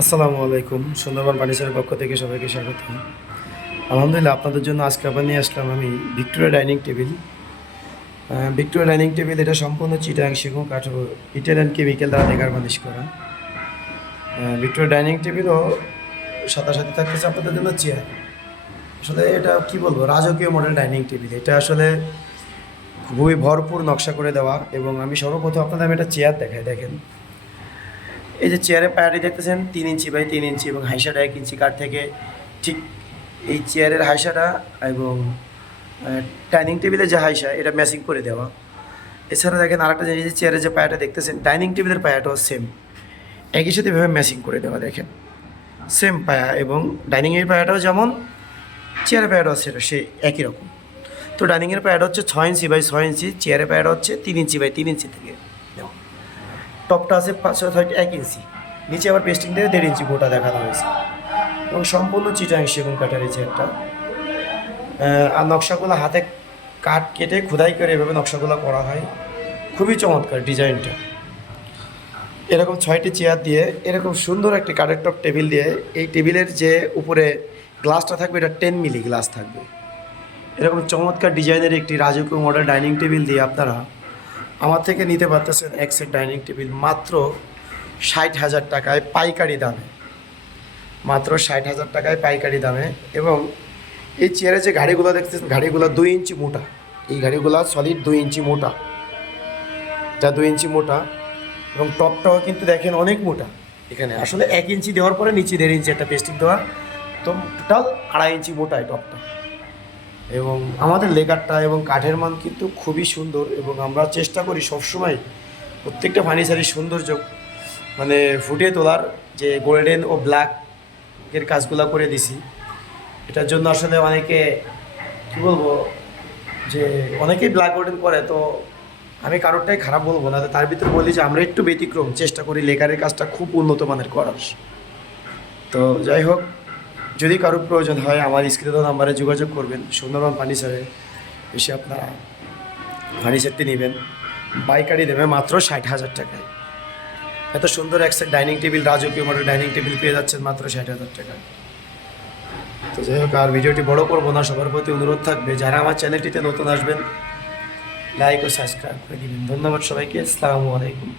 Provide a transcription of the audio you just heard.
আসসালামু আলাইকুম, সুন্দরবন ফার্নিচারের পক্ষ থেকে সবাইকে স্বাগত। আলহামদুলিল্লাহ, আপনাদের জন্য আজকে আবার নিয়ে আসলাম আমি Victoria dining table. Victoria dining table, এটা সম্পূর্ণ চিটাং সেগুন কাঠ ইটেল অ্যান্ড কেমিক্যাল দ্বারা ডেকারবানিশ করা। ভিক্টোরিয়া ডাইনিং টেবিলও সাথে সাথে থাকতেছে আপনাদের জন্য চেয়ার। আসলে এটা কি বলব, রাজকীয় মডেল ডাইনিং টেবিল। এটা আসলে খুবই ভরপুর নকশা করে দেওয়া এবং আমি সর্বপ্রথম আপনাদের আমি একটা চেয়ার দেখাই, দেখেন। এই যে চেয়ারের পায়াটি দেখতেছেন, তিন ইঞ্চি বাই তিন ইঞ্চি এবং হাইসাটা এক ইঞ্চি কাঠ থেকে ঠিক এই চেয়ারের হাইসাটা এবং ডাইনিং টেবিলের যে হাইসা, এটা ম্যাচিং করে দেওয়া। এছাড়া দেখেন আরেকটা জিনিস চেয়ারের যে পায়াটা দেখতেছেন ডাইনিং টেবিলের পায়াটাও সেম একই সাথে এভাবে ম্যাচিং করে দেওয়া দেখেন। সেম পায়া এবং ডাইনিংয়ের পায়াটাও যেমন চেয়ারের পায়াটাও সেটা সে একই রকম। তো ডাইনিংয়ের পায়াটা হচ্ছে ছয় ইঞ্চি বাই ছয় ইঞ্চি চেয়ারের পায়াটা হচ্ছে তিন ইঞ্চি বাই তিন ইঞ্চি থেকে। টপটা আছে পাঁচশো ছয়টা এক ইঞ্চি নিচে আবার পেস্টিং দিয়ে দেড় ইঞ্চি গোটা দেখানো হয়েছে। এবং সম্পূর্ণ চিটাং সেগুন কাঠের এই চেয়ারটা আর নকশাগুলো হাতে কাঠ কেটে খোদাই করে এভাবে নকশাগুলো করা হয়। খুবই চমৎকার ডিজাইনটা। এরকম ছয়টি চেয়ার দিয়ে, এরকম সুন্দর একটি কাঠের টপ টেবিল দিয়ে, এই টেবিলের যে উপরে গ্লাসটা থাকবে, এটা টেন মিলি গ্লাস থাকবে। এরকম চমৎকার ডিজাইনের একটি রাজকীয় মডেল ডাইনিং টেবিল দিয়ে আপনারা আমার থেকে নিতে পারতেছেন এক সেট ডাইনিং টেবিল মাত্র ষাট হাজার টাকায় পাইকারি দামে। মাত্র ষাট হাজার টাকায় পাইকারি দামে এবং এই চেয়ারে যে গাড়িগুলো দেখতেছেন, গাড়িগুলো দুই ইঞ্চি মোটা। এই গাড়িগুলো সলিড দুই ইঞ্চি মোটা। এটা দুই ইঞ্চি মোটা এবং টপটাও কিন্তু দেখেন অনেক মোটা। এখানে আসলে এক ইঞ্চি দেওয়ার পরে নিচে দেড় ইঞ্চি একটা পেস্টিং দেওয়া। তো টোটাল আড়াই ইঞ্চি মোটা এই টপটা। এবং আমাদের লেকারটা এবং কাঠের মান কিন্তু খুবই সুন্দর এবং আমরা চেষ্টা করি সবসময় প্রত্যেকটা ফার্নিচারের সৌন্দর্য মানে ফুটিয়ে তোলার যে গোল্ডেন ও ব্ল্যাক এর কাজগুলো করে দিছি। এটার জন্য আসলে অনেকে, কি বলব, যে অনেকেই ব্ল্যাক গোল্ডেন করে তো আমি কারোরটাই খারাপ বলব না তার ভিতরে বলি যে আমরা একটু ব্যতিক্রম, চেষ্টা করি লেকারের কাজটা খুব উন্নত মানের করার। তো যাই হোক যদি কারোর প্রয়োজন হয়, আমার স্ক্রিনে নাম্বারে যোগাযোগ করবেন। সুন্দরবন ফার্নিচারে এসে আপনারা ফার্নিচারটি নেবেন। পাইকারি দেবে মাত্র ষাট হাজার টাকায়। এত সুন্দর এক ডাইনিং টেবিল রাজকীয় মডেল ডাইনিং টেবিল পেয়ে যাচ্ছেন মাত্র ষাট হাজার টাকায়। তো যাই হোক, আর ভিডিওটি বড় করব না, সবার প্রতি অনুরোধ থাকবে, যারা আমার চ্যানেলটিতে নতুন আসবেন লাইক ও সাবস্ক্রাইব করে দিবেন। ধন্যবাদ সবাইকে, আসসালামু আলাইকুম।